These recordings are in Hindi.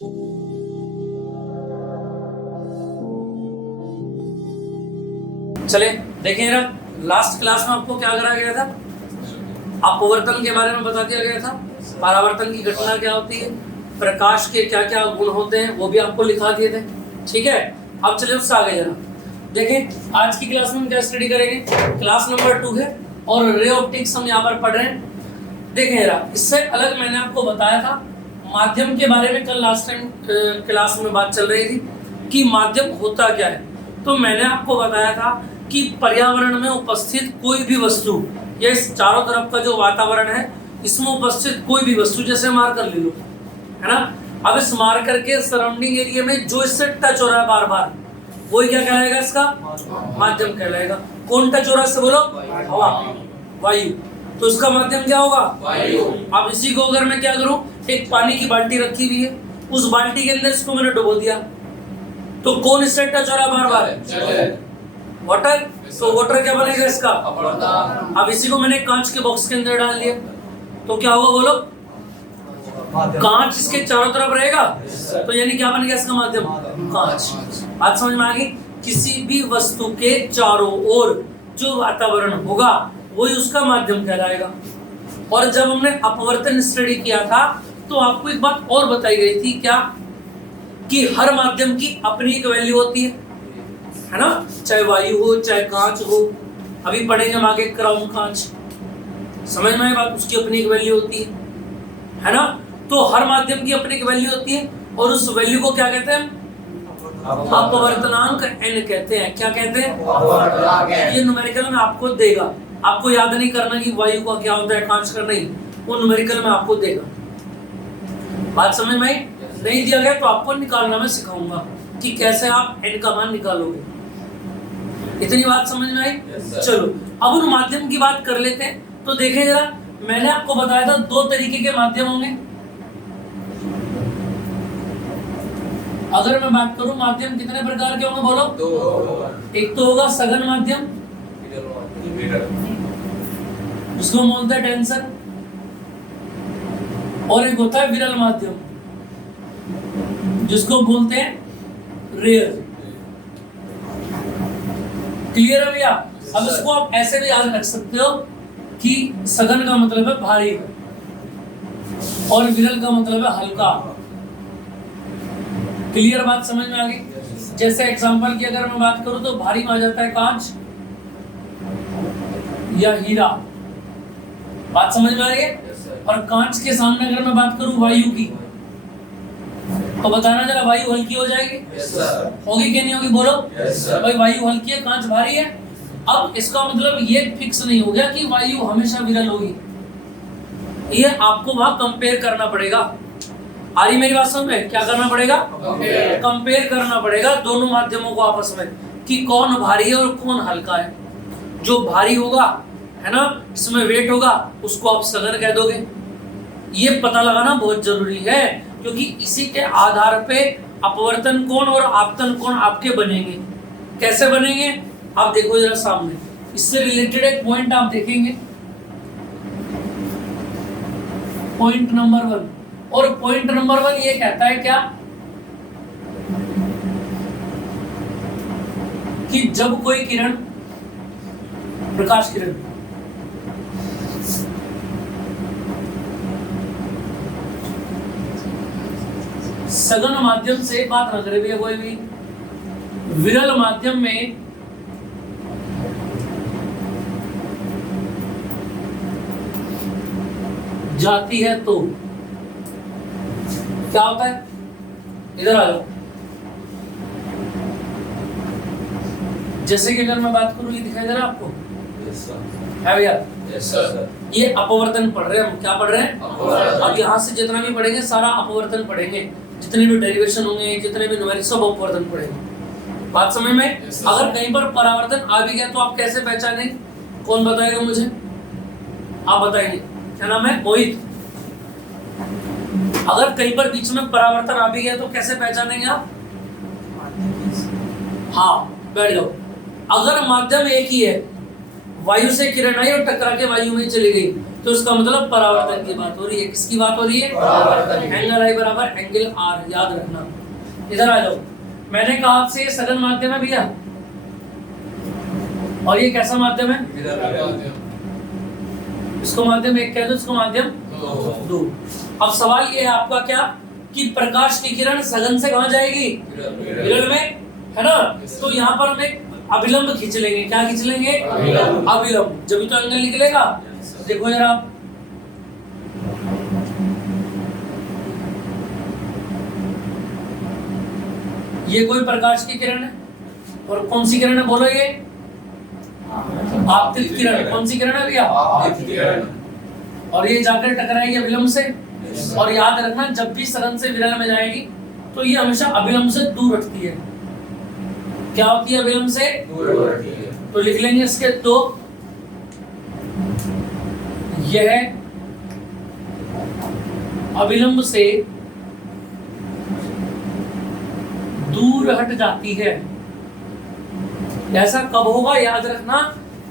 चले देखें जरा, लास्ट क्लास में आपको क्या कराया गया था? अपवर्तन के बारे में बता दिया गया था। परावर्तन की घटना क्या होती है, प्रकाश के क्या क्या गुण होते हैं, वो भी आपको लिखा दिए थे। ठीक है, अब चलिए उससे आगे जरा देखें। आज की क्लास में हम क्या स्टडी करेंगे? क्लास नंबर 2 है और रे ऑप्टिक्स हम यहाँ पर पढ़ रहे हैं। देखें जरा, इससे अलग मैंने आपको बताया था माध्यम के बारे में। कल लास्ट टाइम क्लास में बात चल रही थी कि माध्यम होता क्या है। तो मैंने आपको बताया था कि पर्यावरण में उपस्थित कोई भी वस्तु, ये चारों तरफ का जो वातावरण है इसमें उपस्थित कोई भी वस्तु, जैसे मार्कर ले लो, है ना। अब इस मार्कर के सराउंडिंग एरिया में जो इससे टच हो रहा है बार बार, वही क्या कहलाएगा? इसका माध्यम कहलाएगा। कौन टच हो रहा है इससे? बोलो। हवा, वायु। तो इसका माध्यम क्या होगा? वायु। अब इसी को अगर मैं क्या करूं, एक पानी की बाल्टी रखी हुई है, उस बाल्टी के अंदर इसको मैंने डुबो दिया, तो कौन इससे टच हो रहा है बार बार? वाटर। तो वाटर क्या बनेगा इसका? अब इसी को मैंने कांच के बॉक्स के अंदर डाल दिया, तो क्या होगा? बोलो। कांच इसके चारों तरफ रहेगा, तो यानी क्या बन गया इसका माध्यम? कांच। बात समझ में आ गई? किसी भी वस्तु के चारों ओर जो वातावरण होगा वही उसका माध्यम कहलाएगा। और जब हमने अपवर्तन स्टडी किया था तो आपको एक बात और बताई गई थी, क्या? कि हर माध्यम की अपनी एक वैल्यू होती है ना। चाहे वायु हो, चाहे कांच हो। अभी पढ़ेंगे हम आगे क्राउन कांच, समझ में आई बात? उसकी अपनी एक वैल्यू होती है ना। तो हर माध्यम की अपनी एक वैल्यू होती है और उस वैल्यू को क्या कहते हैं? अपवर्तनांक n कहते हैं। क्या कहते हैं? ये न्यूमेरिकल में आपको देगा। आपको याद नहीं करना कि वायु का क्या होता है, कांच का नहीं, वो न्यूमेरिकल में आपको देगा। बात समझ में आई? नहीं दिया गया तो आपको निकालना मैं सिखाऊंगा कि कैसे आप n का मान निकालोगे। इतनी बात समझ में आई? चलो अब उन माध्यम की बात कर लेते हैं। तो देखें जरा, मैंने आपको बताया था 2 तरीके के माध्यम होंगे। अगर मैं बात करूं माध्यम कितने प्रकार के होंगे? बोलो। 2। एक तो होगा सघन माध्यम, उसको बोलते हैं टेंसर, और एक होता है विरल माध्यम, जिसको बोलते हैं रेयर। क्लियर है भैया? अब इसको आप ऐसे भी याद रख सकते हो कि सघन का मतलब है भारी और विरल का मतलब है हल्का। क्लियर बात समझ में आ गई? जैसे एग्जांपल की अगर मैं बात करूं तो भारी में आ जाता है कांच या हीरा। बात समझ में आ रही है? और कांच के सामने अगर मैं बात करूं वायु की, तो बताना जरा, वायु हल्की हो जाएगी? होगी कि नहीं होगी? बोलो। भाई वायु हल्की है, कांच भारी है। अब इसका मतलब ये फिक्स नहीं हो गया कि वायु हमेशा विरल होगी। ये आपको वहां कंपेयर करना पड़ेगा। आ रही मेरी बात समझ में? क्या करना पड़ेगा? कंपेयर करना पड़ेगा दोनों माध्यमों को आपस में, कि कौन भारी है और कौन हल्का है। जो भारी होगा, है ना, इसमें वेट होगा, उसको आप सघन कह दोगे। ये पता लगाना बहुत जरूरी है, क्योंकि इसी के आधार पे अपवर्तन कोण और आपतन कोण आपके बनेंगे। कैसे बनेंगे? आप देखो जरा सामने, इससे रिलेटेड एक पॉइंट आप देखेंगे, पॉइंट नंबर 1। और पॉइंट नंबर 1 ये कहता है क्या? कि जब कोई किरण, प्रकाश किरण, सघन माध्यम से, बात न करे भैया कोई भी, विरल माध्यम में जाती है तो क्या होता है? इधर आ जाओ। जैसे कि अगर मैं बात करूं, ये दिखाई दे रहा है आपको? है भैया? ये अपवर्तन पढ़ रहे हैं हम। क्या पढ़ रहे हैं? अब यहाँ से जितना भी पढ़ेंगे सारा अपवर्तन पढ़ेंगे। जितने भी डेरिवेशन होंगे, जितने भी न्यूमेरिक, सब अपवर्तन पढ़ेंगे। बात समझ में? अगर कहीं पर परावर्तन आ भी गया तो आप कैसे पहचानेंगे? कौन बताएगा मुझे? आप बताएंगे। क्या नाम है? मोहित। अगर कहीं पर बीच में परावर्तन आ भी गया तो कैसे पहचानेंगे आप? हाँ, बैठ जाओ। अगर माध्यम एक ही है, वायु से किरण आई और टकरा के वायु में चली गई, तो इसका मतलब परावर्तन की बात हो रही है। किसकी बात हो रही है? एंगल आई बराबर एंगल आर, याद रखना। इधर आ जाओ, मैंने कहा आपसे ये सघन माध्यम है भैया, और ये कैसा माध्यम है? इसको माध्यम एक कह दो, इसको माध्यम दो। अब सवाल ये है आपका क्या, कि प्रकाश की किरण सघन से कहां जाएगी? विरल में, है ना? तो यहाँ पर हम एक अभिलंब खींच लेंगे। क्या खींच लेंगे? अभिलंब। जब तो एंगल निकलेगा। देखो जरा, ये कोई प्रकाश की किरण है, और कौन सी किरण है बोलो? ये आपतित किरण। कौन सी किरण है भैया? आपतित किरण। और ये जाकर टकराएगी अभिलंब से। और याद रखना, जब भी सघन से विरल में जाएगी तो ये हमेशा अभिलंब से दूर हटती है। क्या होती है? अभिलंब से दूर हटती है। तो लिख लेंगे इसके दो। यह अभिलंब से दूर हट जाती है। ऐसा कब होगा? याद रखना,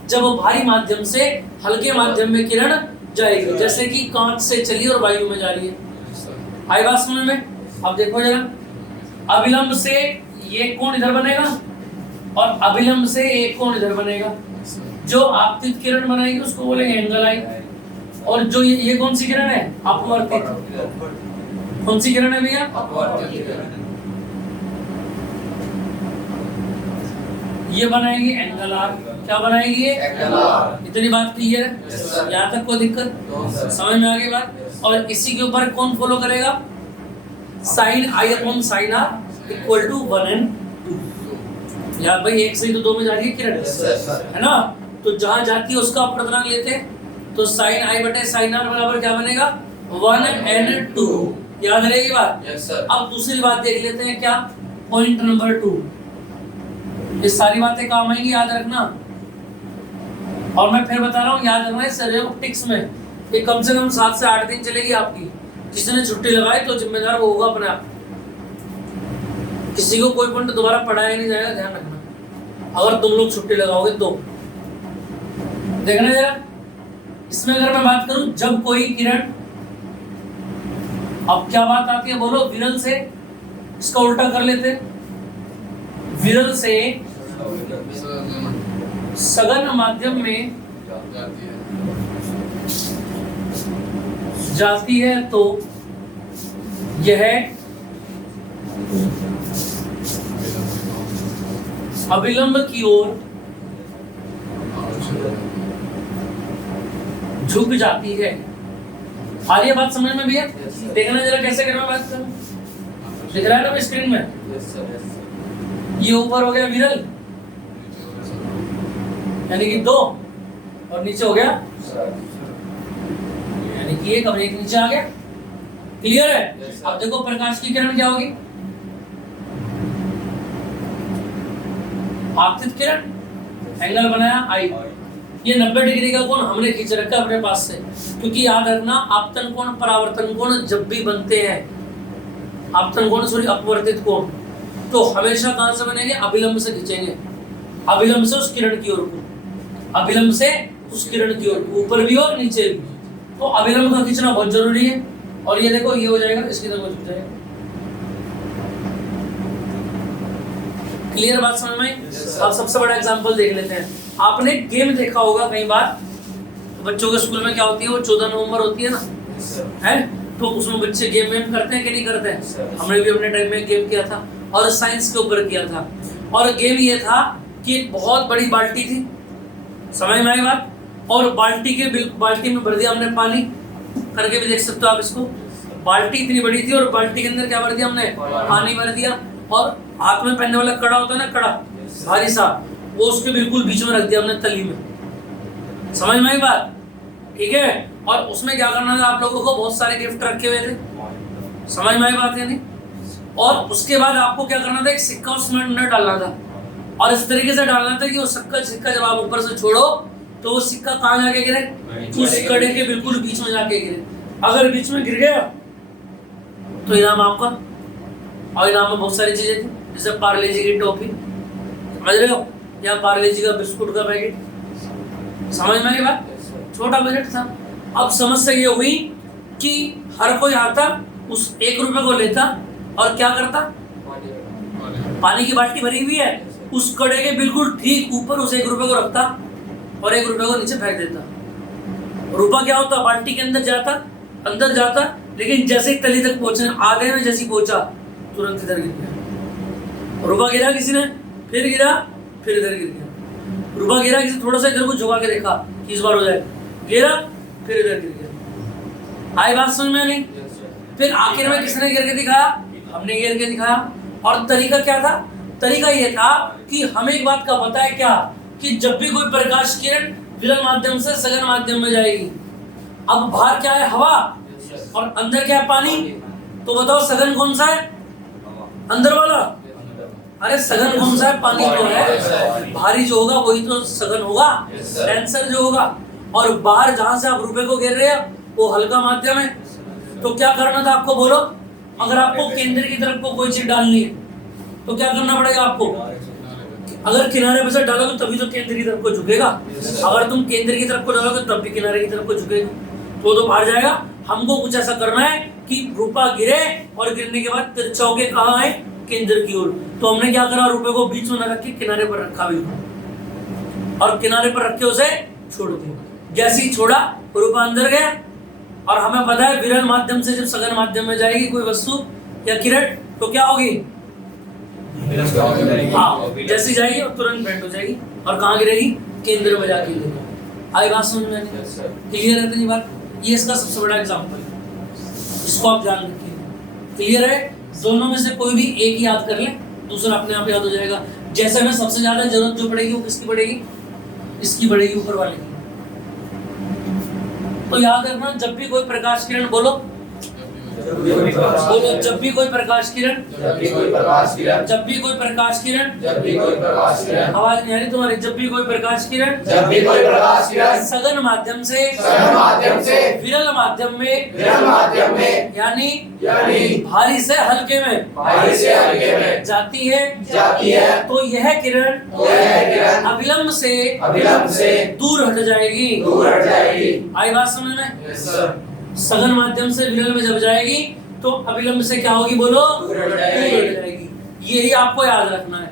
जब भारी माध्यम से हल्के माध्यम में किरण जाएगी, जैसे कि कांच से चली और वायु में जा रही है। आई बात समझ में? अब देखो जरा, अभिलंब से ये कोण इधर बनेगा और अभिलंब से एक कोण इधर बनेगा। जो आपतित किरण बनाएगी उसको बोलेंगे एंगल आई। और जो ये कौन सी किरण है? अपवर्तित। कौन सी किरण है भैया? ये बनाएगी एंगल आर। क्या बनाएगी ये? Angle r. इतनी बात क्लियर है? यहाँ तक कोई दिक्कत? समझ में आ गई बात? और इसी के ऊपर कौन फॉलो करेगा? Sine i upon sine r equal to 1 and 2। यार भाई, एक से तो दो में जा रही है किरण, है ना? तो जहां जाती है उसका अपर्तनांक लेते हैं। तो साइन आई बटे साइन आर बराबर क्या बनेगा? 1 and 2। याद रहेगी बात? अब दूसरी बात देख लेते हैं। क्या? Point number 2। ये सारी बातें काम आएंगी, याद रखना। और मैं फिर बता रहा हूँ, याद रखना, सर्वे ऑप्टिक्स में ये कम से कम 7 से 8 दिन चलेगी आपकी। जिसने छुट्टी लगाई तो जिम्मेदार वो होगा अपने आप। किसी को कोई पॉइंट दोबारा पढ़ाया नहीं जाएगा, ध्यान रखना, अगर तुम लोग छुट्टी लगाओगे तो। देखना जरा, इसमें अगर मैं बात करूं, जब कोई किरण, अब क्या बात आती है बोलो? विरल से, इसका उल्टा कर लेते, विरल से सघन माध्यम में जाती है तो यह अभिलंब की ओर झुक जाती है। आ रही है बात समझ में भैया? देखना जरा कैसे करना बात करूं। दिख रहा है ना स्क्रीन में? ये ऊपर हो गया विरल, यानी कि 2, और नीचे हो गया यानी कि 1, अब 1 नीचे आ गया। क्लियर है? अब देखो प्रकाश की किरण क्या होगी? आपतित किरण, एंगल बनाया आई। ये 90 डिग्री का कोण हमने खींच रखा है अपने पास से, क्योंकि याद रखना, आपतन कोण परावर्तन कोण जब भी बनते हैं, आपतन कोण सॉरी अपवर्तित कोण, तो हमेशा कहां से बनेंगे? अभिलंब से खींचेंगे। अभिलंब से उस किरण की ओर को, अभिलंब से उस किरण की ओर, ऊपर भी और नीचे भी। तो अभिलंब का खींचना बहुत जरूरी है। और ये देखो, ये हो जाएगा, इसकी तरफ झुक जाएगा। क्लियर बात समझ में? अब सबसे बड़ा एग्जांपल देख लेते हैं। आपने गेम देखा होगा कई बार, बच्चों के स्कूल में क्या होती है, वो 14 नवंबर होती है ना, है? तो उसमें बच्चे गेम वेम करते हैं कि नहीं करते हैं? हमने भी अपने टाइम में गेम किया था, और साइंस के ऊपर किया था। और गेम ये था कि एक बहुत बड़ी बाल्टी थी, समझ में आई बात? और बाल्टी में भर दिया हमने पानी, करके भी देख सकते हो आप इसको। बाल्टी इतनी बड़ी थी और बाल्टी के अंदर क्या भर दिया हमने? पानी भर दिया। और हाथ में पहनने वाला कड़ा होता है ना, कड़ा भारी सा, वो उसके बिल्कुल बीच में रख दिया हमने, तली में। समझ में आई बात? ठीक है। और उसमें क्या करना था आप लोगों को? बहुत सारे गिफ्ट रखे हुए थे। समझ में आई बात या नहीं? और उसके बाद आपको क्या करना था? एक सिक्का उसमें अंदर डालना था, और इस तरीके से डालना था कि वो सिक्का जब आप ऊपर से छोड़ो तो वो सिक्का कहाँ जाके गिरे? उस कड़े के बिल्कुल बीच में जाके गिरे। अगर बीच में गिर गया तो इनाम आपका। और इनाम में बहुत सारी चीजें थी, जैसे पार्ले जी की टॉफी, समझ रहे हो, या पार्ले जी का बिस्कुट का पैकेट। समझ में आई बात? छोटा बजट था, अब समस्या ये हुई कि हर कोई आता उस 1 रुपए को लेता और क्या करता, पानी की बाल्टी भरी हुई है, उस कड़े के बिल्कुल ठीक ऊपर उस 1 रुपए को रखता और 1 रुपए को नीचे फेंक देता। रुपया क्या होता, बाल्टी के अंदर जाता, लेकिन जैसे ही तली तक पहुंचने आधे में जैसे ही पहुंचा तुरंत इधर गिर गया। रुपया गिरा किसी ने, फिर गिरा, फिर इधर गिर गया। रुपया गिरा किसी, थोड़ा सा इधर को झुका के देखा कि इस बार हो जाए, गिरा, फिर इधर गिर गया। आई बात समझ में नहीं? फिर आखिर में किसने गिर के दिखाया, हमने गिर के दिखाया। और तरीका क्या था, तरीका ये था कि हमें एक बात का पता है क्या, कि जब भी कोई प्रकाश किरण विरल माध्यम से सघन माध्यम में जाएगी, अब बाहर क्या है, हवा, और अंदर क्या है, पानी। तो बताओ सघन कौन सा है, अंदर वाला? अरे सघन कौन सा है, पानी तो है। भारी जो होगा वही तो सघन होगा, डेंसर जो होगा। और बाहर जहां से आप रुपए को गिर रहे हो वो हल्का माध्यम है। तो क्या करना था आपको, बोलो? अगर आपको केंद्र की तरफ को कोई चीज डालनी है तो क्या करना पड़ेगा आपको? अगर किनारे पे से डालोगे तभी तो केंद्र की तरफ को झुकेगा। अगर तुम केंद्र की तरफ को डालोगे तब भी किनारे की तरफ को झुकेगा, तो बाहर जाएगा। हमको कुछ ऐसा करना है कि रुपया गिरे और गिरने के बाद तिरछौके कहाँ आए, केंद्र की ओर। तो हमने क्या करा, रुपए को बीच में न रख के किनारे पर रखा बिल्कुल, और किनारे पर रख के उसे छोड़ दिया। जैसे ही छोड़ा रुपया अंदर गया, और हमें पता है विरल माध्यम से जब सघन माध्यम में जाएगी कोई वस्तु या किरण तो क्या होगी, हाँ, जैसी जाएगी और तुरंत बेंड हो जाएगी और कहाँ गिरेगी, केंद्र में जाके गिरेगी। आई बात समझ में? क्लियर है इतनी बात? ये इसका सबसे बड़ा एग्जांपल है, इसको आप ध्यान रखिए। क्लियर है? दोनों में से कोई भी एक याद कर ले, दूसरा अपने आप याद हो जाएगा। जैसे हमें सबसे ज्यादा जरूरत जो पड़ेगी वो किसकी पड़ेगी, इसकी पड़ेगी, ऊपर वाले की। तो याद रखना, जब भी कोई प्रकाश किरण, बोलो जब भी कोई प्रकाश किरण, जब भी कोई प्रकाश किरण, आवाज नहीं आ रही तुम्हारी, जब भी कोई प्रकाश किरण सघन माध्यम से विरल माध्यम में यानी भारी से हल्के में जाती है तो यह किरण अविलंब से दूर हट जाएगी। आई बात समझ में? सघन माध्यम से विरल में जब जाएगी तो अविलंब से क्या होगी, बोलो? दूर हट जाएगी। यही आपको याद रखना है,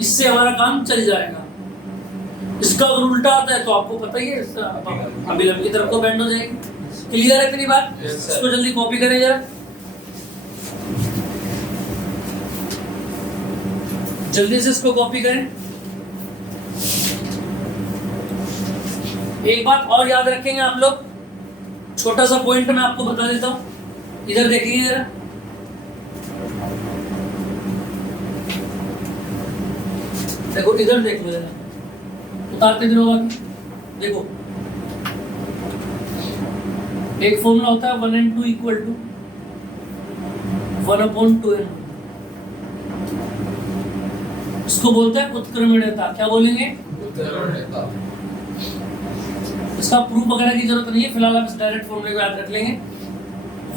इससे हमारा काम चल जाएगा। इसका अगर उल्टा आता है तो आपको पता ही है, अविलंब की तरफ को बेंड हो जाएगी। क्लियर है इतनी बात? इसको जल्दी कॉपी करें जरा, जल्दी से इसको कॉपी करें। एक बात और याद रखेंगे आप लोग, छोटा सा पॉइंट मैं आपको बता देता हूं, इधर देखिए जरा। देखो इधर देखो जरा, उतारते भी होगा, देखो एक फॉर्मूला होता है 1n2 इक्वल टू 1/2n। इसको बोलते हैं उत्क्रमणीयता। क्या बोलेंगे? उत्क्रमणीयता। इसका प्रूफ वगैरह की जरूरत नहीं है, फिलहाल आप इस डायरेक्ट फॉर्मूले को याद रख लेंगे।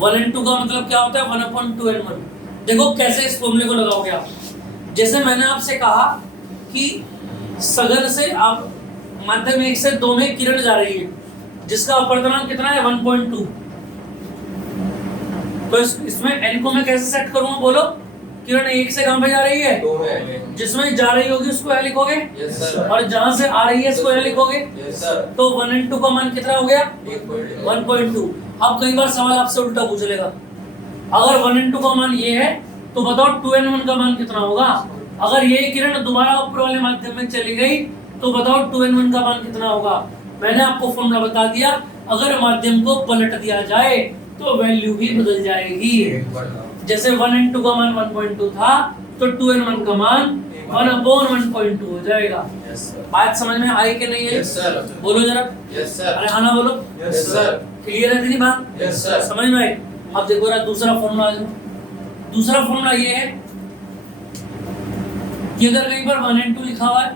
1n2 का मतलब क्या होता है, 1/2n1। देखो कैसे इस फॉर्मूले को लगाओगे आप। जैसे मैंने आपसे कहा कि सघन से आप माध्यम 1 से 2 में किरण जा रही है जिसका अपवर्तनांक कितना है, 1.2। तो इसमें n को मैं कैसे सेट करूंगा, बोलो? किरण 1 से कहां पे जा रही है, 2 में। जिसमें जा रही होगी उसको यहाँ लिखोगे, yes, और जहां से आ रही है इसको यहाँ लिखोगे, yes, तो 1n2 का मान कितना हो गया, 1.2। अब कई बार सवाल आपसे उल्टा पूछ लेगा, अगर 1n2 का मान ये है तो बताओ 2n1 का मान कितना होगा। अगर ये किरण दोबारा ऊपर वाले माध्यम में चली गई तो बताओ 2n1 का मान कितना होगा। मैंने आपको फॉर्मूला बता दिया, अगर माध्यम को पलट दिया जाए तो वैल्यू भी बदल जाएगी। जैसे 1n2 का मान 1.2 था तो 2n1 का मान 1/1.2 हो जाएगा। बात समझ में आई कि नहीं है? बोलो जरा। अरे हाँ ना बोलो। क्लियर है तेरी बात? समझ में आई? अब देखो जरा दूसरा फॉर्मूला। दूसरा फॉर्मूला ये है कि अगर कहीं पर 1n2 लिखा हुआ है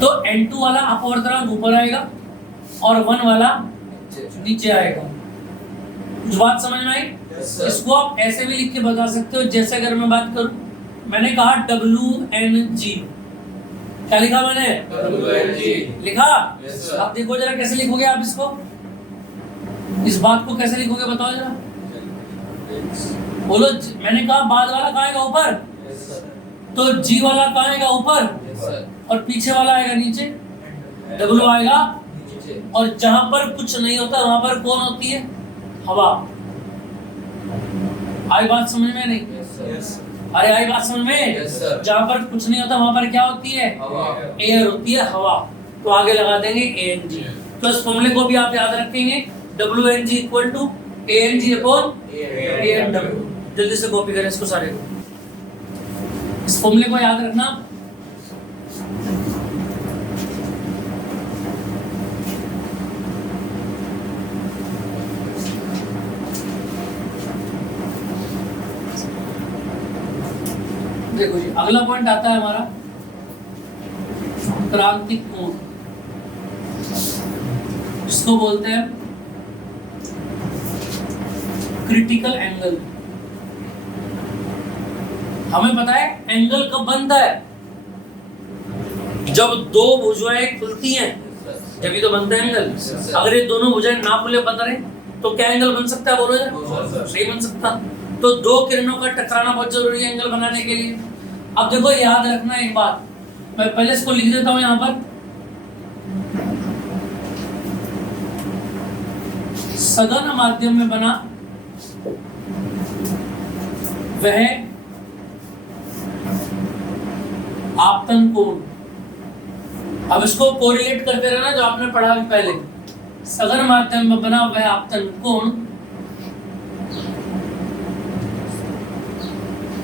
तो n2 वाला अपवर्तनांक ऊपर आएगा और 1 वाला नीचे आएगा। कुछ बात समझ में आई? इसको आप ऐसे भी लिख के बता सकते हो, जैसे अगर मैं बात करूं, मैंने कहा WNG, क्या लिखा मैंने? WNG लिखा। अब देखो जरा कैसे लिखोगे आप इसको। इस बात को कैसे लिखोगे बताओ जरा, बोलो। मैंने कहा बाद वाला कहाँ आएगा ऊपर, तो जी वाला कहाँ आएगा ऊपर, और पीछे वाला आएगा नीचे, डब्ल्यू आएगा, और जहां पर कुछ नहीं होता वहां पर कौन होती है, हवा। आई बात समझ में नहीं? अरे आई बात समझ में? जहां पर कुछ नहीं होता वहां पर क्या होती है, एयर होती है, हवा। तो आगे लगा देंगे ANG। तो इस फॉर्मूले को भी आप याद रखेंगे, WNG equal to ANG upon ANW। जल्दी से कॉपी करें इसको सारे को, इस फॉर्मूले को याद रखना। देखो जी, अगला पॉइंट आता है हमारा क्रांतिक कोण, जिसको बोलते हैं क्रिटिकल एंगल। हमें पता है एंगल कब बनता है, जब दो भुजाएं खुलती हैं, जब ही तो बनता है एंगल। अगर ये दोनों भुजाएं ना खुले बन रहे तो क्या एंगल बन सकता है, बोलो यार? नहीं बन सकता। तो दो किरणों का टकराना बहुत जरूरी है एंगल बनाने के लिए। अब देखो याद रखना एक बात, मैं पहले इसको लिख देता हूं यहां पर। सघन माध्यम में बना वह आपतन कोण। अब इसको कोरिलेट करते रहना जो आपने पढ़ा भी पहले। सघन माध्यम में बना वह आपतन कोण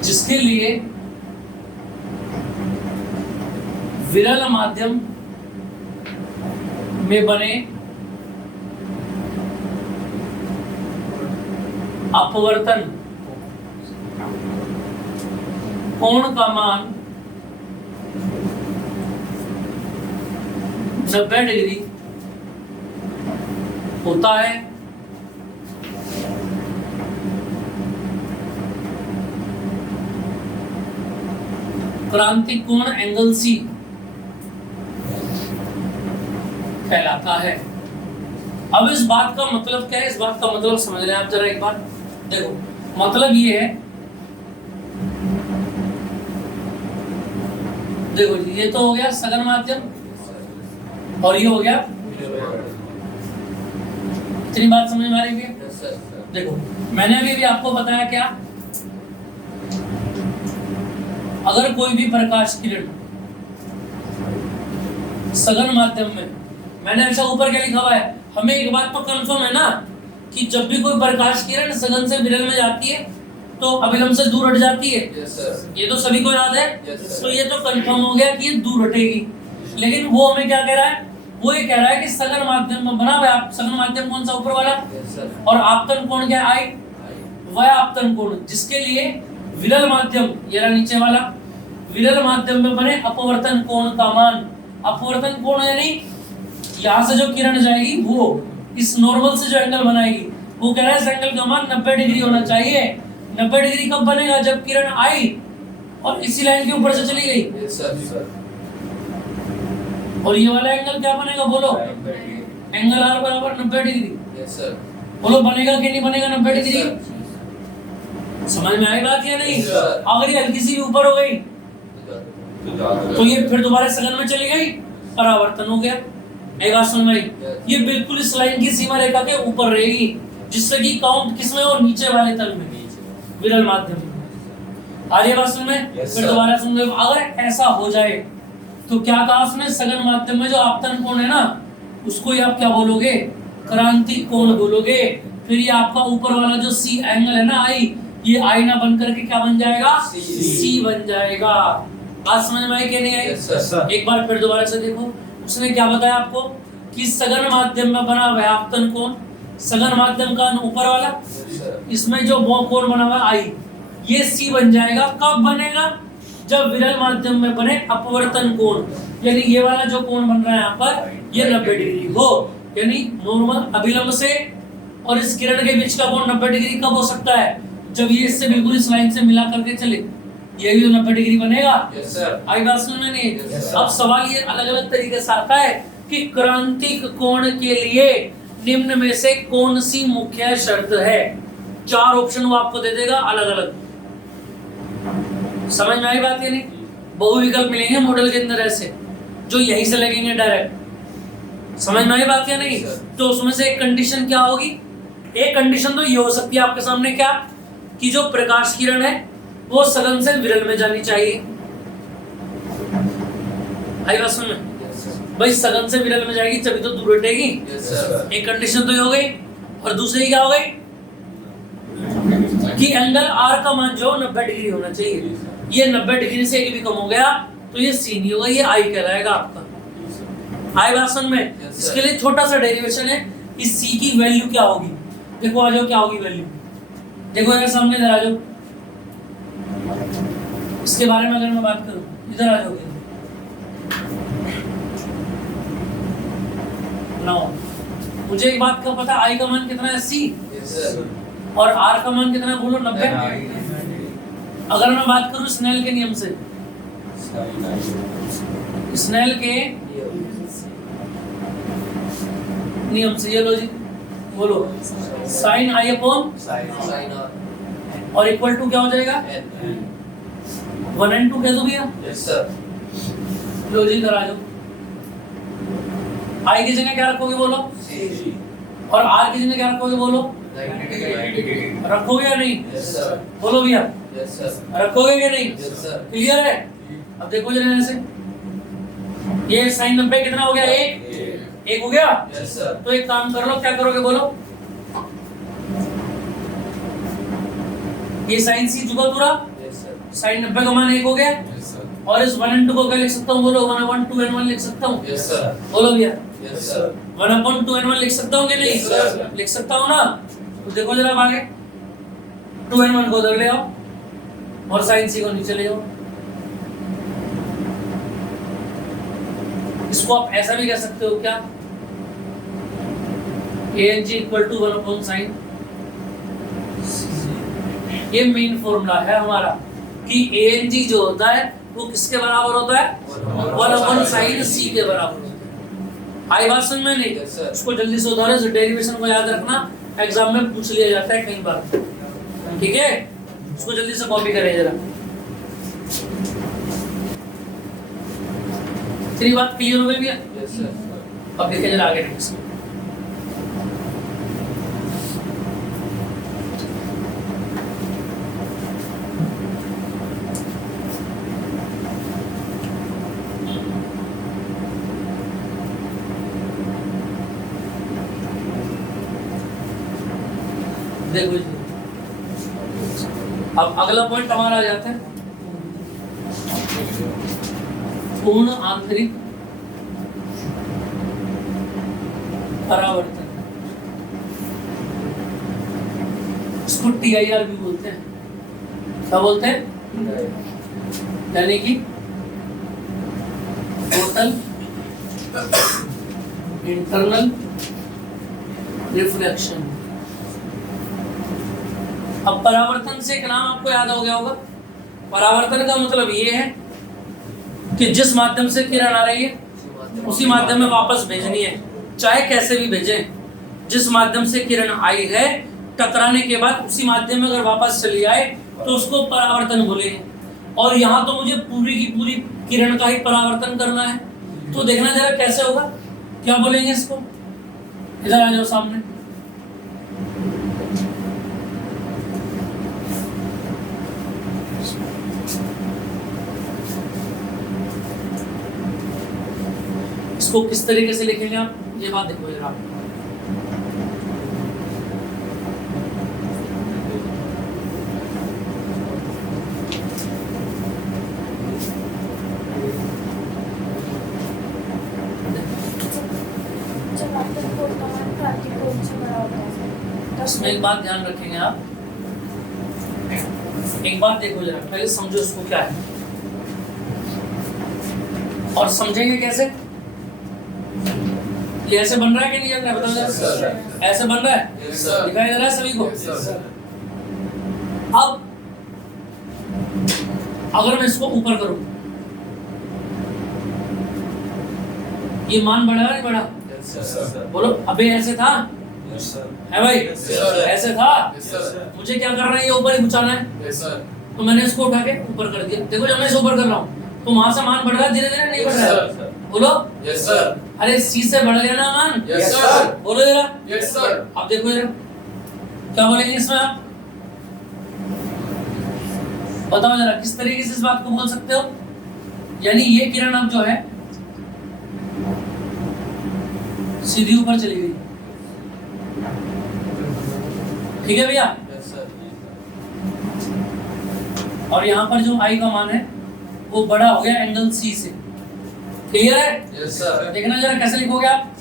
जिसके लिए विरल माध्यम में बने अपवर्तन कोण का मान 90 डिग्री होता है। क्रांतिक कोण एंगल C कहलाता है। अब इस बात का मतलब क्या है, इस बात का मतलब समझ रहे हैं आप जरा एक बार देखो। मतलब ये है, देखो जी, ये तो हो गया सघन माध्यम और ये हो गया, इतनी बात समझ में आ रही है? देखो मैंने अभी भी आपको बताया क्या, अगर कोई भी प्रकाश किरण सघन माध्यम में, मैंने ऐसा ऊपर क्या लिखा हुआ है, हमें एक बात तो कंफर्म है ना कि जब भी कोई प्रकाश किरण सघन से विरल में जाती है तो अभिलंब से दूर हट जाती है। ये तो सभी को याद है। तो ये तो कंफर्म हो गया कि ये दूर हटेगी। लेकिन वो हमें क्या कह रहा है, वो ये कह रहा है कि सघन माध्यम में बना हुआ, सघन माध्यम कौन सा, ऊपर वाला, और आपतन कोण क्या है, I, वह आपतन कोण जिसके लिए विरल माध्यम, ये रहा नीचे वाला, विरल माध्यम में बने अपवर्तन कोण का मान। अपवर्तन कोण यानी यहाँ से जो किरण जाएगी वो इस नॉर्मल से जो एंगल बनाएगी, वो कह रहा है इस एंगल का मान 90 डिग्री होना चाहिए। 90 डिग्री कब बनेगा, जब किरण आई और इसी लाइन के ऊपर से चली गई। और ये वाला एंगल क्या बनेगा, बोलो? एंगल R बराबर 90 डिग्री। बोलो बनेगा कि नहीं बनेगा 90 डिग्री? समझ में आई बात या नहीं? अगर ये हल्की सी ऊपर हो गई तो ये फिर दोबारा सघन में चली गई, परावर्तन हो गया। एक बात समझ में आई? ये बिल्कुल इस लाइन की सीमा रेखा के ऊपर रहेगी, जिससे कि काउंट किसमें हो, नीचे वाले तल में, विरल माध्यम में। आ रही बात समझ में? फिर दोबारा सुन लो। अगर ऐसा हो जाए तो क्या कहा उसने, सघन माध्यम में जो आपतन कोण है ना, उसको ही आप क्या बोलोगे, क्रांतिक कोण बोलोगे। फिर ये आपका ऊपर वाला जो C एंगल है ना, I, ये I ना बन करके क्या बन जाएगा, C बन जाएगा। बात समझ में आई कि नहीं आई? एक बार फिर दोबारा से देखो, उसने क्या बताया आपको कि सघन माध्यम में बना हुआ आपतन कोण, सघन माध्यम का ऊपर वाला, इसमें जो वो कोण बना हुआ I, ये C बन जाएगा। कब बनेगा, जब विरल माध्यम में बने अपवर्तन कोण, यानी ये वाला जो कोण बन रहा है यहाँ पर, ये 90 डिग्री हो। यानी नॉर्मल अभिलंब से और इस किरण के बीच का कोण 90 डिग्री कब हो सकता है, जब ये इससे बिल्कुल इस लाइन से मिला करके चले, ये भी 90 डिग्री बनेगा। आई बात समझ में नहीं? अब सवाल ये अलग अलग तरीके से आता है कि क्रांतिक कोण के लिए निम्न में से कौन सी मुख्य शर्त है? 4 ऑप्शन वो आपको दे देगा अलग अलग। समझ में आई बात या नहीं? बहुविकल्प मिलेंगे मॉडल के अंदर ऐसे, जो यहीं से लगेंगे डायरेक्ट। समझ में आई बात या नहीं? तो उसमें से एक कंडीशन क्या होगी? एक कंडीशन तो ये हो सकती है आपके सामने, क्या कि जो प्रकाश किरण है वो सघन से विरल में जानी चाहिए। आई बात समझ में? भाई सघन से विरल में जाएगी तभी तो दूर हटेगी। एक कंडीशन तो ये हो गई, और दूसरी क्या हो गई कि एंगल आर का मान जो 90 डिग्री होना चाहिए। ये 90 डिग्री से एक भी कम हो गया तो ये सी नहीं होगा, ये आई कहलाएगा आपका। आई बात समझ में? इसके लिए छोटा सा डेरिवेशन है, इस सी की वैल्यू क्या होगी। देखो आ जाओ क्या होगी वैल्यू, देखो यार सामने इधर आ जाओ। इसके बारे में अगर मैं बात करूं, इधर आ जाओगे। मुझे एक बात का पता, आई का मान कितना है? सी। और आर का मान कितना है बोलो? 90। अगर मैं बात करूं स्नेल के नियम से, स्नेल के नियम से, ये लो जी बोलो, साइन आई अपॉन और इक्वल टू क्या हो जाएगा? 1 and 2 कह दो भैया। लो जी इधर आ जाओ। आई की जगह क्या रखोगे बोलो? और आर की जगह क्या रखोगे बोलो? रखोगे या नहीं? बोलो भैया, रखोगे क्या नहीं? क्लियर है? अब देखो जरा ऐसे, ये साइन 90 कितना हो गया? एक हो गया। तो एक काम कर लो, क्या करोगे बोलो? ये साइन सी जुगा पूरा, साइन 90 का मान 1 हो गया। और इस 1 and 2 को क्या लिख सकता हूँ बोलो? 1/2 and 1 लिख सकता हूँ। बोलो भैया, 1/2 and 1 लिख सकता हूँ कि नहीं? लिख सकता हूँ ना? तो देखो जरा आगे, 2 and 1 को उधर ले आओ और साइन सी को नीचे ले आओ। इसको आप ऐसा भी कह सकते हो क्या? ANG = 1/sin। ये मेन फॉर्मूला है हमारा कि ANG जो होता है वो किसके बराबर होता है? 1/sin C के बराबर होता है। आई बात समझ में नहीं? इसको जल्दी से उदाहरण से डेरिवेशन को याद रखना, एग्जाम में पूछ लिया जाता है कई बार। ठीक है, इसको जल्दी से कॉपी करें जरा। तेरी बात क्लियर हो गई भैया? अब देखिए जरा आगे नेक्स्ट। देखो जी, अब अगला पॉइंट हमारा आ जाता है पूर्ण आंतरिक परावर्तन। इसको TIR भी बोलते हैं। क्या बोलते हैं? यानी कि टोटल इंटरनल रिफ्लेक्शन। अब परावर्तन से एक नाम आपको याद हो गया होगा। परावर्तन का मतलब ये है कि जिस माध्यम से किरण आ रही है उसी माध्यम में वापस भेजनी है, चाहे कैसे भी भेजें। जिस माध्यम से किरण आई है, टकराने के बाद उसी माध्यम में अगर वापस चली आए तो उसको परावर्तन बोलेंगे। और यहाँ तो मुझे पूरी की पूरी किरण का ही परावर्तन करना है, तो देखना जरा कैसे होगा, क्या बोलेंगे इसको। इधर आ जाओ सामने। इसको किस तरीके से लिखेंगे आप, ये बात देखो जरा। इसमें एक बात ध्यान रखेंगे आप, एक बात देखो जरा, पहले समझो इसको क्या है और समझेंगे कैसे। ये ऐसे बन रहा है कि नहीं बन रहा है, बताओ। ऐसे बन रहा है, दिखाई दे रहा है सभी को। अब अगर मैं इसको ऊपर करूं, ये मान बढ़ा नहीं बढ़ा? बोलो, अबे ऐसे था है भाई? sir. ऐसे था? Yes, sir. मुझे क्या करना है, ये ऊपर ही पहुंचाना है, Yes, sir. तो मैंने इसको उठा के ऊपर कर दिया। देखो जब मैं इसे ऊपर कर रहा हूँ तो वहां से मान बढ़ रहा है, धीरे धीरे नहीं बढ़ रहा Yes, है। sir. बोलो। Yes, sir. अरे सी से बढ़ गया ना मान? Yes, sir. बोलो जरा। Yes, sir. आप देखो जरा क्या बोलेंगे इसमें आप, बताओ जरा किस तरीके से इस बात को बोल सकते हो। यानी ये किरण अब जो है सीधी ऊपर चली गई, ठीक है भैया? Yes, sir. और यहाँ पर जो आई का मान है वो बड़ा हो गया एंगल सी से, क्लियर है? Yes, sir. देखना जरा कैसे लिखोगे आप।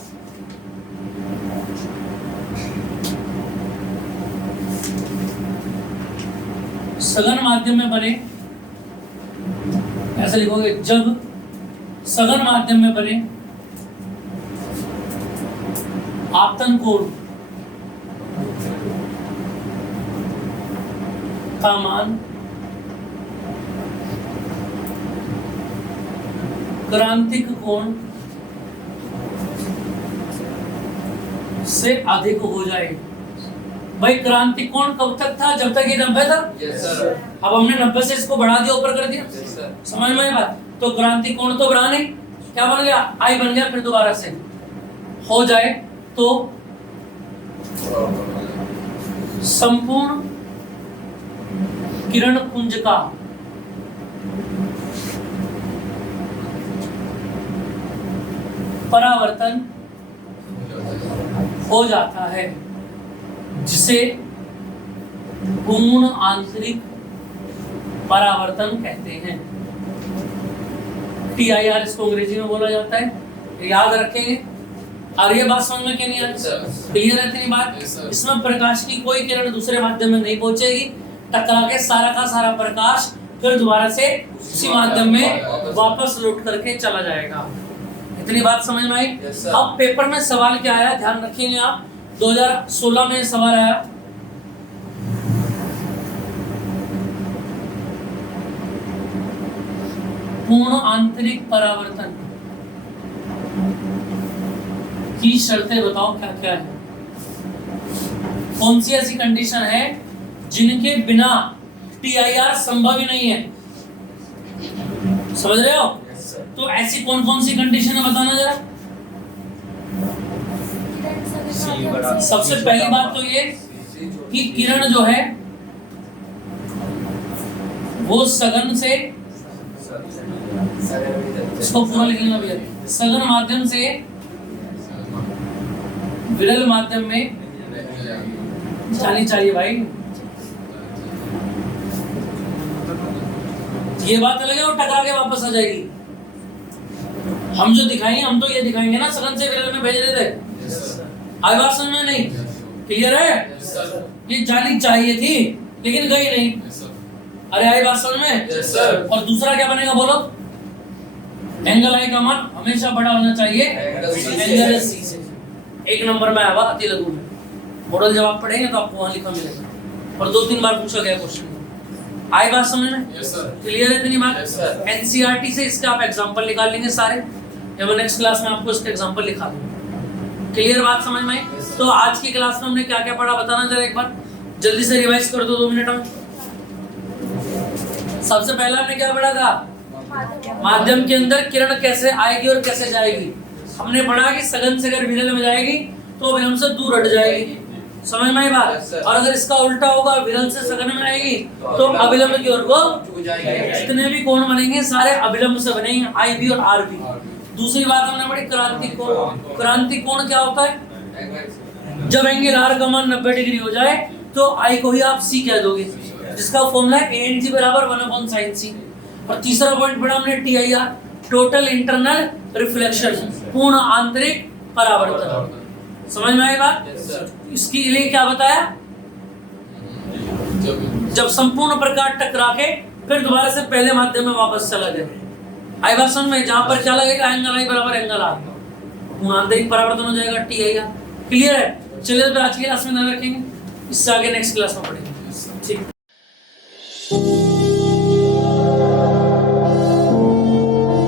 सघन माध्यम में बने, ऐसे लिखोगे, जब सघन माध्यम में बने आपतन कोण का मान क्रांतिक कोण से अधिक हो जाए। भाई क्रांतिक कोण कब तक था? जब तक ये 90 था। Yes, sir. अब हमने 90 से इसको बढ़ा दिया, ऊपर कर दिया। Yes, sir. समझ में आई बात? तो क्रांतिक कोण तो बढ़ा नहीं, क्या बन गया? आई बन गया। फिर दोबारा से हो जाए तो संपूर्ण किरण पुंज का परावर्तन हो जाता है, जिसे पूर्ण आंतरिक परावर्तन कहते हैं। TIR इसको अंग्रेजी में बोला जाता है, याद रखेंगे। और ये बात समझ में क्यों नहीं आती? क्लियर है इतनी बात? Yes, sir. इसमें प्रकाश की कोई किरण दूसरे माध्यम में नहीं पहुंचेगी, टकरा के सारा का सारा प्रकाश फिर दोबारा से उसी माध्यम में वापस लौट करके चला जाएगा। इतनी बात समझ में आई? Yes, sir. अब पेपर में सवाल क्या आया, ध्यान रखेंगे आप। 2016 में सवाल आया, पूर्ण आंतरिक परावर्तन की शर्तें बताओ क्या क्या है। कौन सी ऐसी कंडीशन है जिनके बिना TIR संभव ही नहीं है? समझ रहे हो? Yes, sir. तो ऐसी कौन कौन सी कंडीशन है बताना जरा। सबसे पहली बात तो ये कि किरण जो है वो सघन से, इसको पूरा लिखेंगे भैया, सघन माध्यम से विरल माध्यम में जानी चाहिए भाई। ये बात अलग है, वो टकरा के वापस आ जाएगी। हम जो दिखाएंगे, हम तो ये दिखाएंगे ना सघन से विरल में भेज रहे थे। Yes, sir. आई बात समझ में नहीं? क्लियर है? Yes, sir. ये जानी चाहिए थी लेकिन गई नहीं। Yes, sir. अरे आई बात समझ में? Yes, sir. और दूसरा क्या बनेगा बोलो? एंगल आई का मान हमेशा बड़ा होना चाहिए एंगल सी से। एक नंबर में आया अति लघु में। मॉडल जब आप पढ़ेंगे तो आपको वहां लिखा मिलेगा, और 2-3 बार पूछा गया क्वेश्चन। आई बात समझ में? Yes, sir. क्लियर है इतनी बात? Yes, sir. NCERT से इसका आप एग्जांपल निकाल लेंगे सारे, या मैं नेक्स्ट क्लास में आपको इसका एग्जांपल लिखा दूंगा। क्लियर बात समझ में आई? Yes, sir. तो आज की क्लास में हमने क्या क्या पढ़ा बताना जरा एक बार, जल्दी से रिवाइज कर दो 2 मिनट में। सबसे पहला हमने क्या पढ़ा था? माध्यम के अंदर किरण कैसे आएगी और कैसे जाएगी। हमने पढ़ा कि सघन से अगर विरल में जाएगी तो विरल से दूर हट जाएगी। समझ में आई बात? Yes, sir. और अगर इसका उल्टा होगा, विरल से सघन में आएगी तो अविलंब की ओर को जितने भी कोण बनेंगे सारे अविलंब से बनेंगे, IB और RB। दूसरी बात हमने पढ़ी क्रांतिक कोण। क्रांतिक कोण क्या होता है? जब एंगल R का मान 90 डिग्री हो जाए तो I को ही आप C कह दोगे, जिसका फॉर्मूला है ANG बराबर 1/sin C। और तीसरा पॉइंट पढ़ा हमने TIR, टोटल इंटरनल रिफ्लेक्शन, पूर्ण आंतरिक परावर्तन। समझ में आई बात? Yes, sir. इसके लिए क्या बताया? जब संपूर्ण प्रकाश टकरा के फिर दोबारा से पहले माध्यम में वापस चला जाए। आई बात समझ में? जहां पर क्या लगेगा? एंगल आई बराबर एंगल आर, पूर्ण आंतरिक परावर्तन हो जाएगा TIR। क्लियर है? चलिए तो आज की क्लास में ध्यान रखेंगे, इससे आगे नेक्स्ट क्लास में पढ़ेंगे।